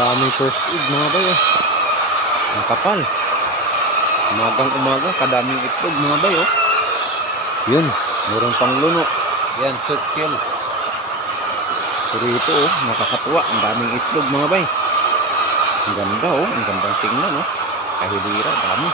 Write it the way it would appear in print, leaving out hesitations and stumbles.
Daming first aid mga bay. Oh. Ang kapal. Umagang umaga, kadaming itlog mga bay. Oh. Yun, meron pang luno. Yan, search shell. Pero ito oh, nakakatuwa. Ang daming itlog mga bay. Ang ganda oh, ang gandang tingnan oh. Kahilira, dami.